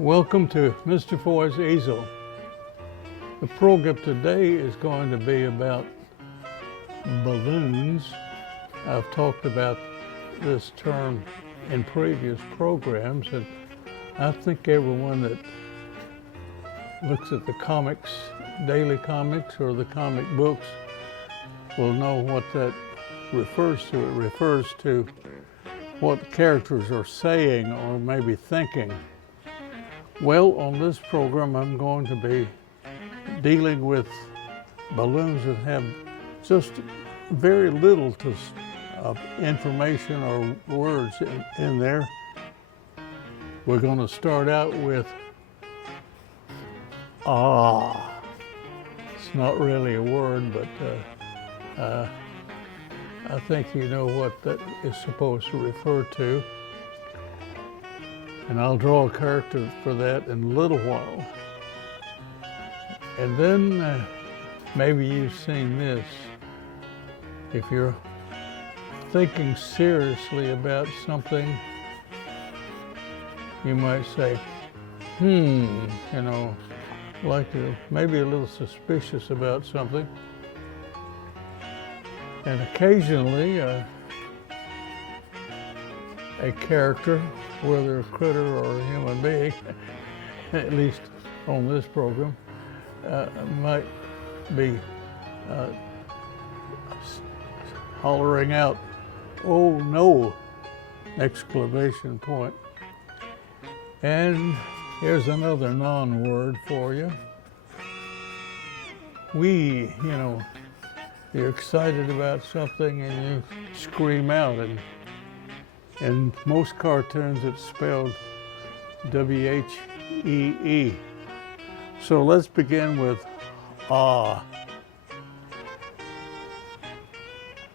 Welcome to Mr. Foy's Easel. The program today is going to be about balloons. I've talked about this term in previous programs, and I think everyone that looks at the comics, daily comics or the comic books, will know what that refers to. It refers to what characters are saying or maybe thinking. Well, on this program, I'm going to be dealing with balloons that have just very little of information or words in there. We're going to start out with ah. It's not really a word, but I think you know what that is supposed to refer to. And I'll draw a character for that in a little while. And then maybe you've seen this. If you're thinking seriously about something, you might say, like maybe a little suspicious about something. And occasionally, a character, whether a critter or a human being, at least on this program, might be hollering out, "Oh no!" exclamation point. And here's another non-word for you. You're excited about something and you scream out, and in most cartoons it's spelled W-H-E-E. So let's begin with ah.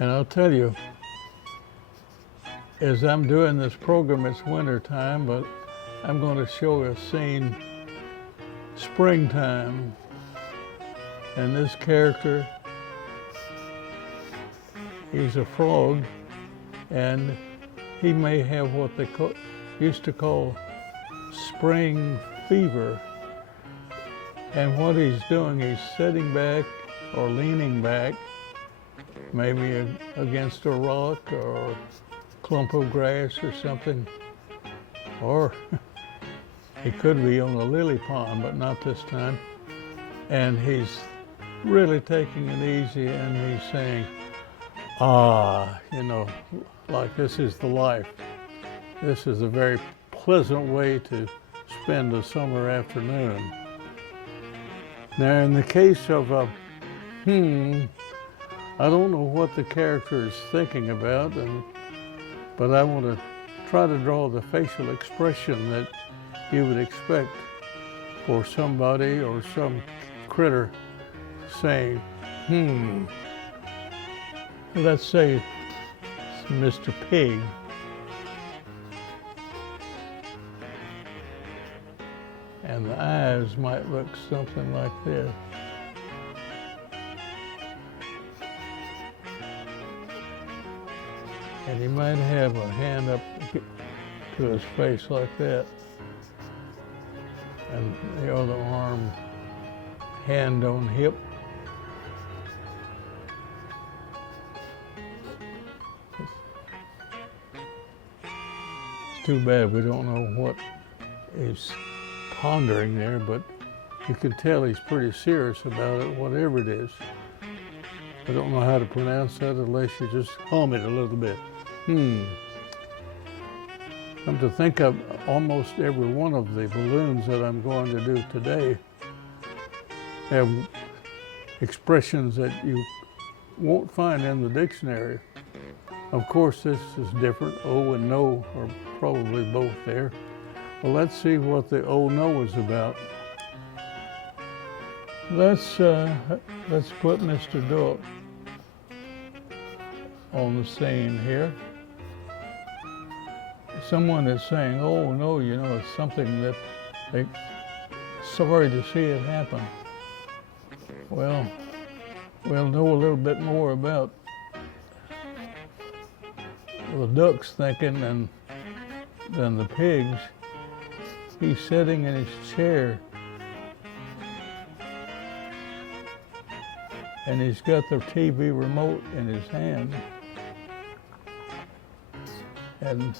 And I'll tell you, as I'm doing this program, it's winter time, but I'm going to show a scene springtime. And this character, he's a frog, and he may have what they used to call spring fever. And what he's doing, he's sitting back or leaning back, maybe against a rock or a clump of grass or something. Or he could be on a lily pond, but not this time. And he's really taking it easy, and he's saying, ah, like this is the life. This is a very pleasant way to spend a summer afternoon. Now, in the case of I don't know what the character is thinking about, but I want to try to draw the facial expression that you would expect for somebody or some critter saying, Let's say it's Mr. Pig. And the eyes might look something like this. And he might have a hand up to his face like that. And the other arm, hand on hip. It's too bad we don't know what he's pondering there, but you can tell he's pretty serious about it, whatever it is. I don't know how to pronounce that unless you just hum it a little bit. Come to think of, almost every one of the balloons that I'm going to do today have expressions that you won't find in the dictionary. Of course, this is different. Oh and no are probably both there. Well, let's see what the oh no is about. Let's put Mr. Duck on the scene here. Someone is saying, oh no, it's something that they're sorry to see it happen. Well, we'll know a little bit more about the duck's thinking than the pigs. he's sitting in his chair, and he's got the TV remote in his hand. And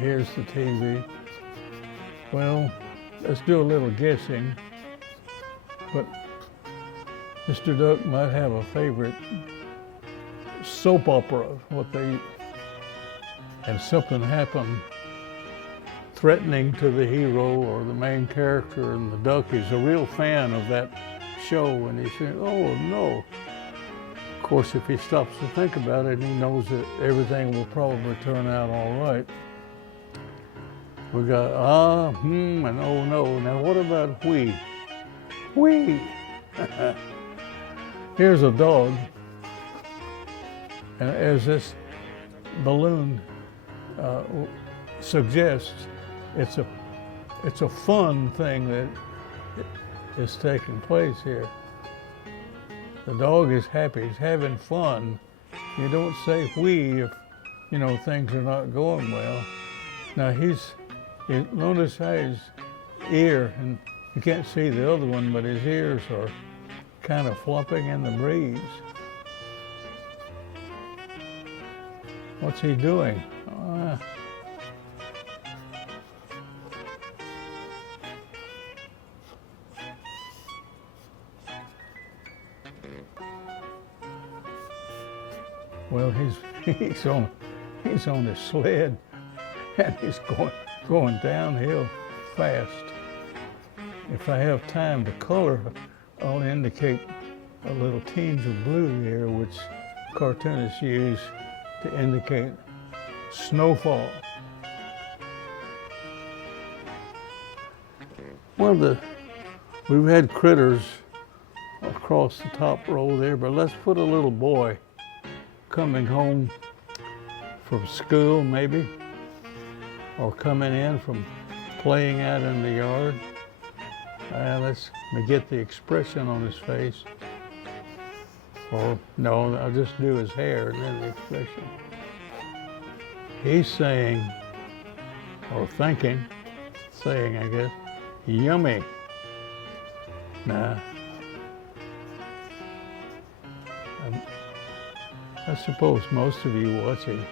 here's the TV. Well, let's do a little guessing, but Mr. Duck might have a favorite soap opera, and something happened threatening to the hero or the main character, and the duck is a real fan of that show, and he's saying, oh no. Of course, if he stops to think about it, he knows that everything will probably turn out all right. We got and oh no. Now what about we? We. Here's a dog, and as this balloon suggests, it's a fun thing that is taking place here. The dog is happy, he's having fun. You don't say we if, things are not going well. Now notice how his ear, and you can't see the other one, but his ears are kind of flopping in the breeze. What's he doing? Well, he's on his sled, and he's going downhill fast. If I have time to color, I'll indicate a little tinge of blue here, which cartoonists use to indicate snowfall. Well, we've had critters across the top row there, but let's put a little boy coming home from school maybe, or coming in from playing out in the yard. Let's get the expression on his face. Or no, I'll just do his hair and then the expression. He's saying, or saying I guess, yummy. Nah. I suppose most of you watching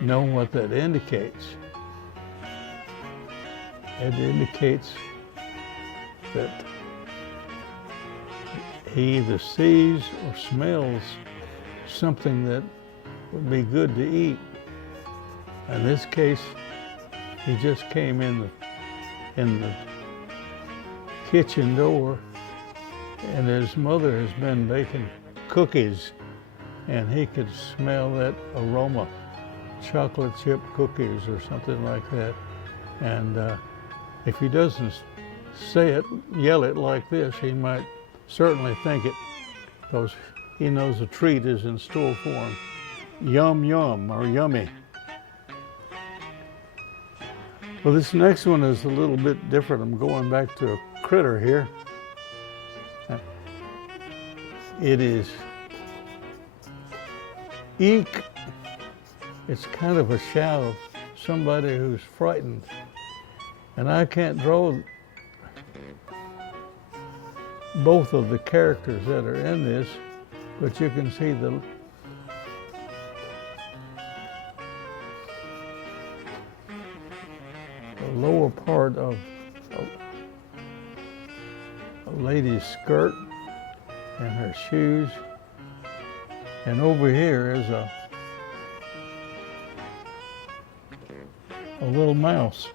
know what that indicates. It indicates that he either sees or smells something that would be good to eat. In this case, he just came in the kitchen door, and his mother has been baking cookies, and he could smell that aroma, chocolate chip cookies or something like that. And if he doesn't yell it like this, he might certainly think it, because he knows a treat is in store for him. Yum, yum, or yummy. Well, this next one is a little bit different. I'm going back to a critter here. It is eek. It's kind of a shout of somebody who's frightened. And I can't draw both of the characters that are in this, but you can see the lower part of a lady's skirt and her shoes. And over here is a little mouse.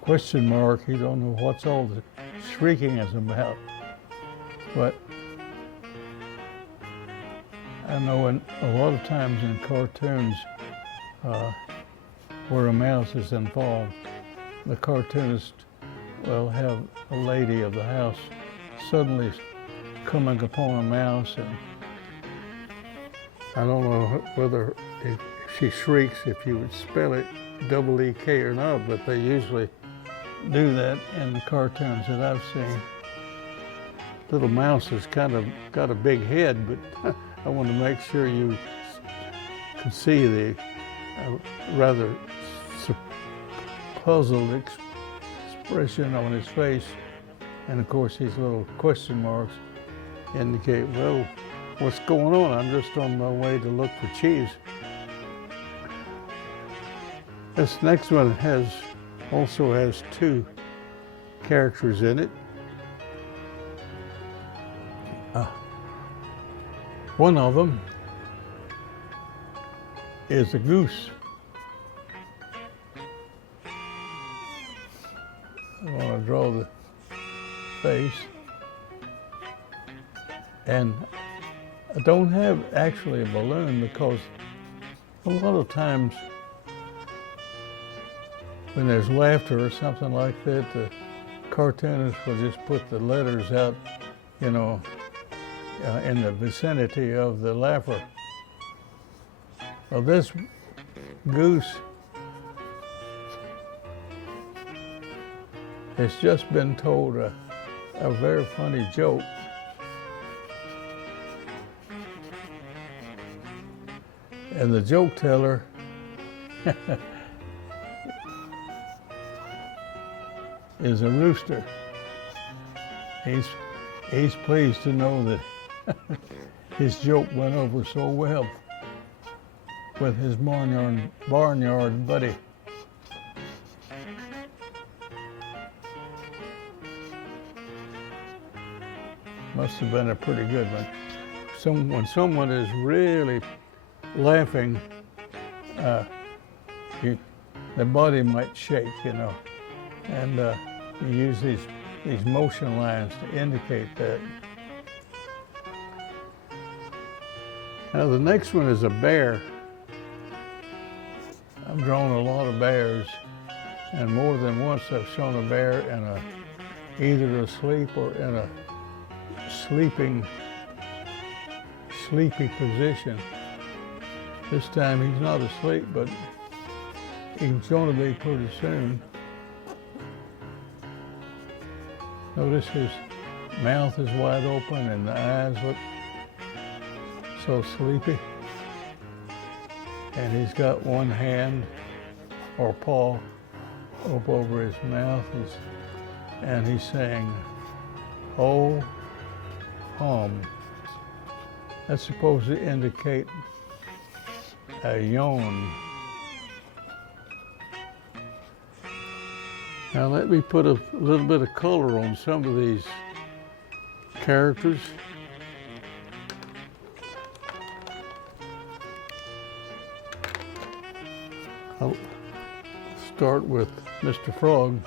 Question mark, you don't know what's all the shrieking is about. But I know a lot of times in cartoons where a mouse is involved, the cartoonist will have a lady of the house suddenly coming upon a mouse, and I don't know whether if she shrieks, if you would spell it EEK or not, but they usually do that in the cartoons that I've seen. Little mouse has kind of got a big head, but I want to make sure you can see a rather su- puzzled expression on his face. And of course, these little question marks indicate, well, what's going on? I'm just on my way to look for cheese. This next one also has two characters in it. One of them is a goose. I want to draw the face. And I don't have actually a balloon because a lot of times when there's laughter or something like that, the cartoonists will just put the letters out, you know, in the vicinity of the laugher. Well, this goose has just been told a very funny joke. And the joke teller is a rooster. He's pleased to know that his joke went over so well with his barnyard buddy. Must have been a pretty good one. When someone is really laughing, the body might shake, you know, and you use these motion lines to indicate that. Now the next one is a bear. I've drawn a lot of bears, and more than once I've shown a bear in either asleep or in a sleepy position. This time he's not asleep, but he's going to be pretty soon. Notice his mouth is wide open and the eyes look so sleepy. And he's got one hand or paw up over his mouth, and he's saying, "Ho, hum." That's supposed to indicate a yawn. Now let me put a little bit of color on some of these characters. I'll start with Mr. Frog.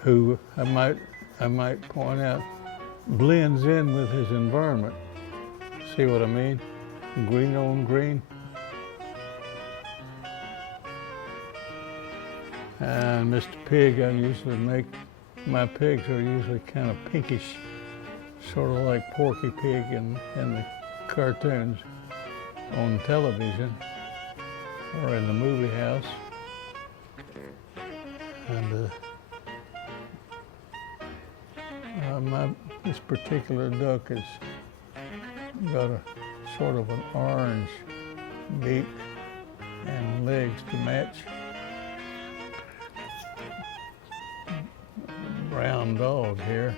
Who I might point out blends in with his environment. See what I mean? Green on green. And Mr. Pig, my pigs are usually kind of pinkish, sort of like Porky Pig in the cartoons on television or in the movie house. And this particular duck has got a sort of an orange beak and legs to match. Brown dog here.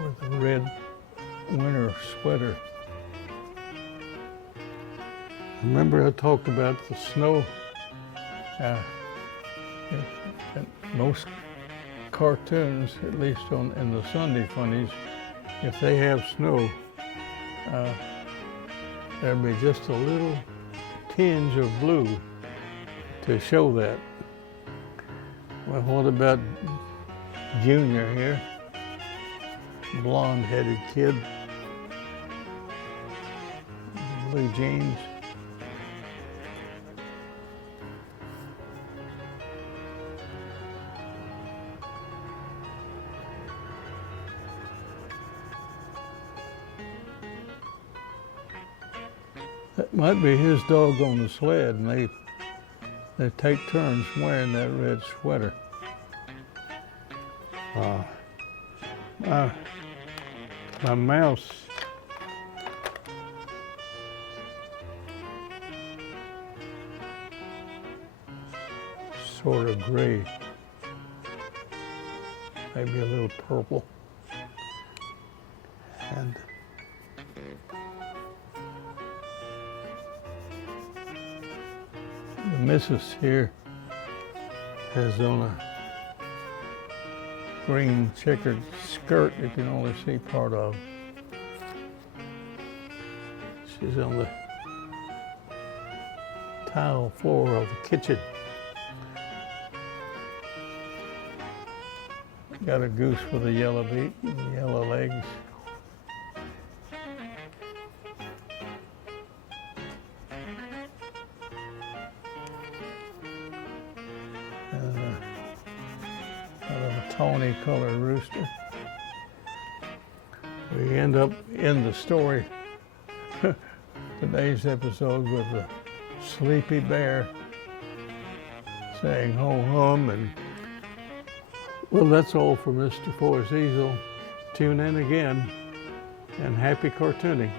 With a red winter sweater. Remember I talked about the snow? Most cartoons, at least in the Sunday funnies, if they have snow, there'll be just a little tinge of blue to show that. Well, what about Junior here? Blonde-headed kid, blue jeans. That might be his dog on the sled, and They take turns wearing that red sweater. My mouse sort of gray, maybe a little purple. And the missus here has on a green checkered skirt you can only see part of. She's on the tile floor of the kitchen. Got a goose with a yellow beak and yellow legs. And a tawny colored rooster. We end up in the story, today's episode, with the sleepy bear saying ho hum. And well, that's all for Mr. Forrest Easel. Tune in again, and happy cartooning.